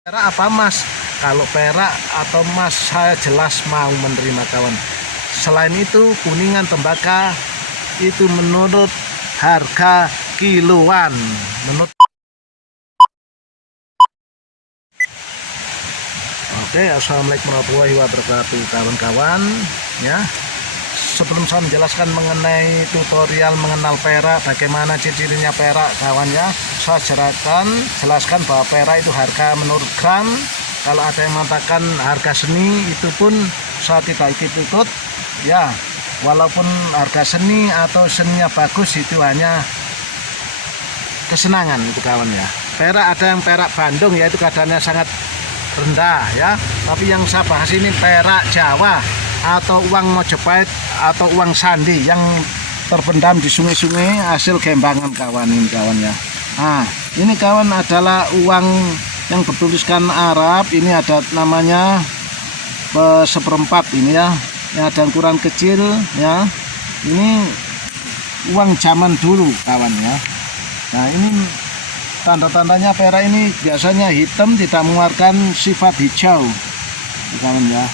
Perak apa emas? Kalau perak atau emas saya jelas mau menerima kawan. Selain itu kuningan tembakau itu menurut harga kiloan. Menurut Oke, assalamualaikum warahmatullahi wabarakatuh kawan-kawan. Ya, sebelum saya menjelaskan mengenai tutorial mengenal perak, bagaimana ciri-cirinya perak kawan ya, saya jelaskan bahwa perak itu harga menurut gram. Kalau ada yang mengatakan harga seni, itu pun saya tidak ikut ya, walaupun harga seni atau seninya bagus itu hanya kesenangan itu kawan ya. Perak ada yang perak Bandung yaitu kadarnya sangat rendah ya, tapi yang saya bahas ini perak Jawa atau uang Mojopahit atau uang sandi yang terpendam di sungai-sungai hasil gembangan kawan ini kawan ya. Nah ini kawan adalah uang yang bertuliskan Arab, ini ada namanya seperempat ini ya, yang ada ukuran kecil ya, ini uang zaman dulu kawan ya. Nah ini tanda-tandanya perak ini biasanya hitam, tidak mengeluarkan sifat hijau kawan ya.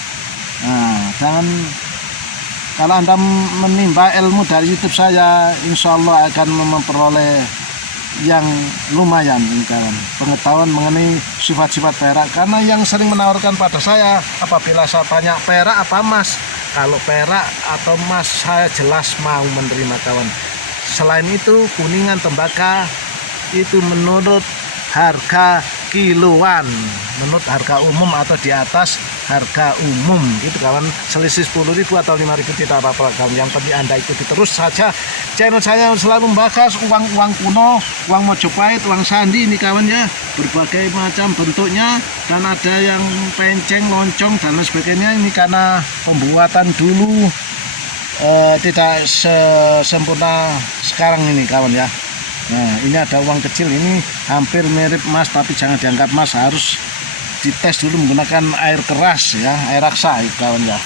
Nah jangan, kalau Anda menimba ilmu dari YouTube saya, insya Allah akan memperoleh yang lumayan kawan, pengetahuan mengenai sifat-sifat perak. Karena yang sering menawarkan pada saya apabila saya tanya perak apa emas, kalau perak atau emas saya jelas mau menerima kawan. Selain itu kuningan tembakau itu menurut harga kiloan, menurut harga umum atau di atas harga umum itu kawan. Selisih 10.000 atau 5.000 tidak apa-apa kawan, yang penting Anda ikuti terus saja channel saya, selalu membahas uang kuno, uang Mojopahit, uang sandi ini kawan ya, berbagai macam bentuknya, dan ada yang penceng, loncong dan lain sebagainya. Ini karena pembuatan dulu tidak sempurna sekarang ini kawan ya. Nah ini ada uang kecil, ini hampir mirip emas tapi jangan dianggap emas, harus dites dulu menggunakan air keras ya, air raksa kawan ya.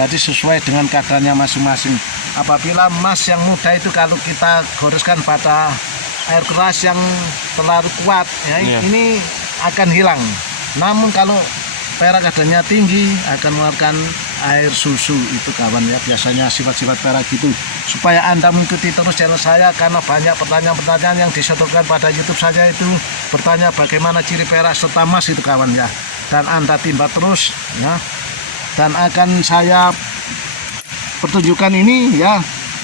Jadi sesuai dengan kadarnya masing-masing. Apabila emas yang muda itu kalau kita goreskan pada air keras yang terlalu kuat ya, ini akan hilang. Namun kalau perak kadarnya tinggi akan mengeluarkan air susu itu kawan ya, biasanya sifat-sifat perak gitu. Supaya Anda mengikuti terus channel saya, karena banyak pertanyaan-pertanyaan yang disodorkan pada YouTube saja itu bertanya bagaimana ciri perak serta emas itu kawan ya, dan Anda timba terus ya, dan akan saya pertunjukan ini ya.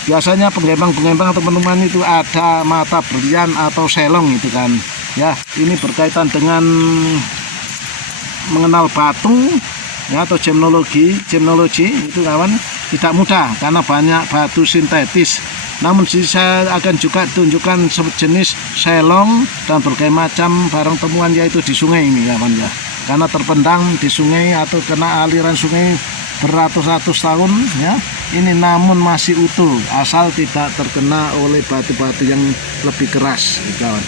Biasanya penggembang atau penemuan itu ada mata berlian atau selong itu kan ya. Ini berkaitan dengan mengenal batu ya, atau gemologi itu kawan tidak mudah karena banyak batu sintetis. Namun saya akan juga tunjukkan sejenis selong dan berbagai macam barang temuan yaitu di sungai ini kawan ya, karena terpendam di sungai atau kena aliran sungai beratus-ratus tahun ya. Ini namun masih utuh asal tidak terkena oleh batu-batu yang lebih keras kawan.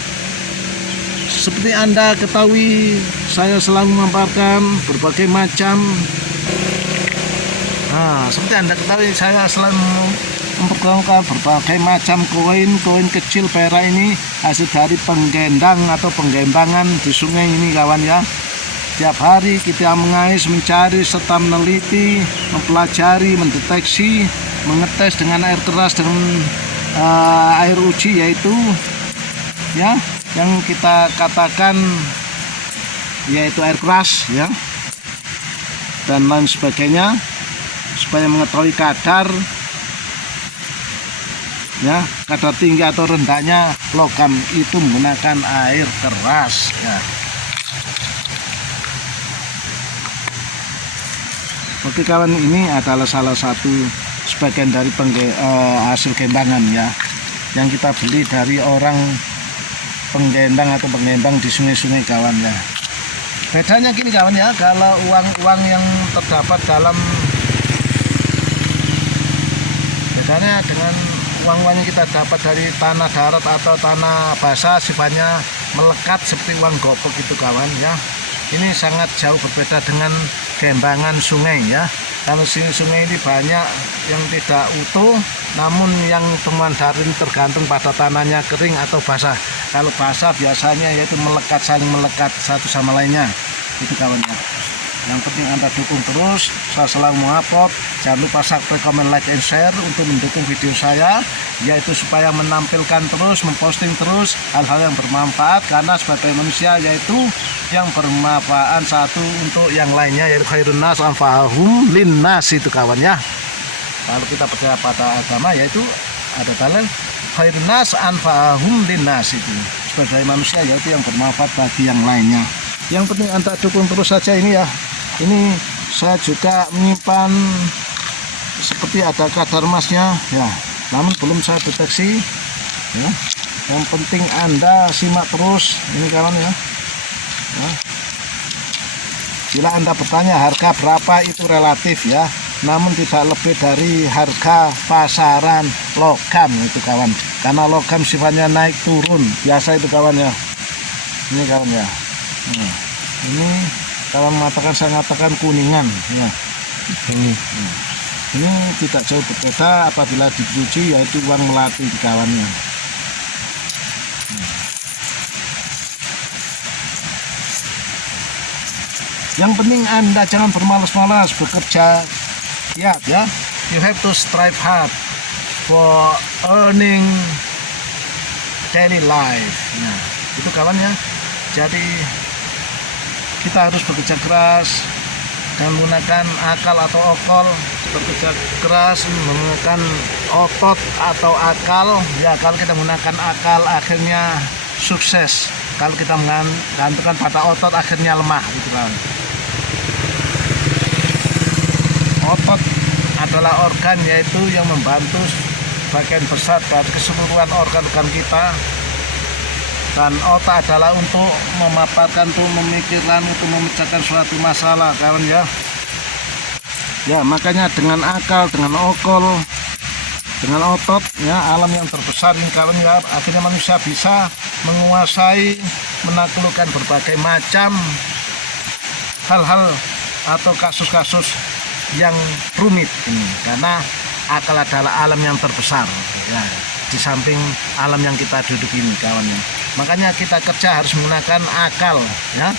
Seperti Anda ketahui, saya selalu memaparkan berbagai macam. Nah, seperti Anda ketahui, saya selalu memperkenalkan berbagai macam koin kecil perak ini hasil dari penggendang atau penggembangan di sungai ini kawan ya. Tiap hari kita mengais, mencari serta meneliti, mempelajari, mendeteksi, mengetes dengan air keras, dengan air uji yaitu ya, yang kita katakan yaitu air keras ya, dan lain sebagainya, supaya mengetahui kadar ya, kadar tinggi atau rendahnya logam itu menggunakan air keras ya. Oke kawan, ini adalah salah satu sebagian dari hasil gembangan ya, yang kita beli dari orang penggendang atau pengembang di sungai-sungai kawan ya. Bedanya gini kawan ya, kalau uang yang terdapat dalam, bedanya dengan uang-uang yang kita dapat dari tanah darat atau tanah basah sifatnya melekat seperti uang gopek itu kawan ya. Ini sangat jauh berbeda dengan gembangan sungai ya. Kalau sungai ini banyak yang tidak utuh, namun yang temuan daring tergantung pada tanahnya kering atau basah. Kalau basah biasanya yaitu melekat, saling melekat satu sama lainnya. itu kawan ya. Yang penting Anda dukung terus, saya selalu mengupload. Jangan lupa subscribe, comment, like, and share untuk mendukung video saya, yaitu supaya menampilkan terus, memposting terus hal-hal yang bermanfaat, karena sebagai manusia yaitu yang bermanfaat satu untuk yang lainnya, yaitu khairun nas anfa'uhum linnas itu kawan ya. Kalau kita percaya pada agama yaitu ada dalil khairun nas anfa'uhum linnas itu sebagai manusia yaitu yang bermanfaat bagi yang lainnya. Yang penting Anda dukung terus saja ini ya. Ini saya juga menyimpan seperti ada kadar emasnya ya, namun belum saya deteksi ya. Yang penting Anda simak terus ini kawan ya. Bila Anda bertanya harga berapa itu relatif ya, namun tidak lebih dari harga pasaran logam itu kawan, karena logam sifatnya naik turun biasa itu kawan ya. Ini kawan ya. Ini kawan mengatakan, saya mengatakan kuningan ya. Ini tidak jauh berbeda apabila dicuci, yaitu uang melati di kawannya. Yang penting Anda jangan bermalas-malas bekerja ya. You have to strive hard for earning daily life. Nah, itu kawan ya. Jadi kita harus bekerja keras dan menggunakan akal atau okol. Bekerja keras menggunakan otot atau akal ya. Kalau kita menggunakan akal akhirnya sukses, kalau kita menggantungkan pada otot akhirnya lemah gitu kan. Otot adalah organ yaitu yang membantu bagian besar dari keseluruhan organ-organ kita. Dan otak adalah untuk memaparkan, untuk memikirkan, untuk memecahkan suatu masalah kawan ya. Ya makanya dengan akal, dengan okol, dengan otot ya, alam yang terbesar ini kawan ya, akhirnya manusia bisa menguasai, menaklukkan berbagai macam hal-hal atau kasus-kasus yang rumit ini, karena akal adalah alam yang terbesar ya, di samping alam yang kita duduk ini kawan ya. Makanya kita kerja harus menggunakan akal ya,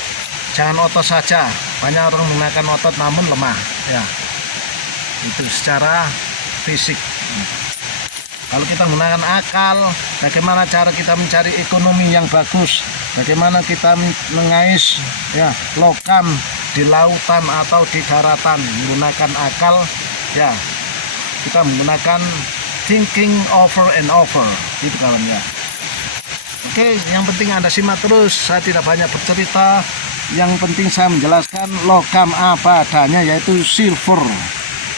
jangan otot saja. Banyak orang menggunakan otot namun lemah ya, itu secara fisik. Kalau kita menggunakan akal, bagaimana cara kita mencari ekonomi yang bagus, bagaimana kita mengais ya logam di lautan atau di daratan menggunakan akal ya. Kita menggunakan thinking over and over itu kawan ya. Oke, yang penting Anda simak terus, saya tidak banyak bercerita. Yang penting saya menjelaskan logam apa adanya, yaitu silver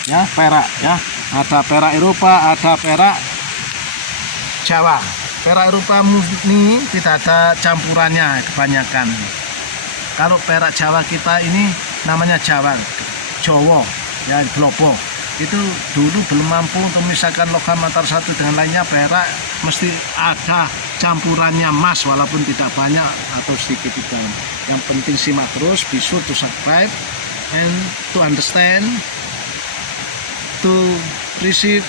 ya, perak ya. Ada perak Eropa, ada perak Jawa. Perak Eropa ini tidak ada campurannya kebanyakan. Kalau perak Jawa kita ini namanya Jawa, Jowo ya, Globo. Itu dulu belum mampu untuk memisahkan logam antara satu dengan lainnya. Perak mesti ada campurannya emas walaupun tidak banyak atau sedikit itu. Yang penting simak terus, be sure to subscribe and to understand, to receive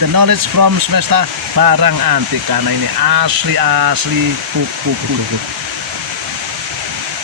the knowledge from Semesta Barang Antik, karena ini asli kupu-kupu.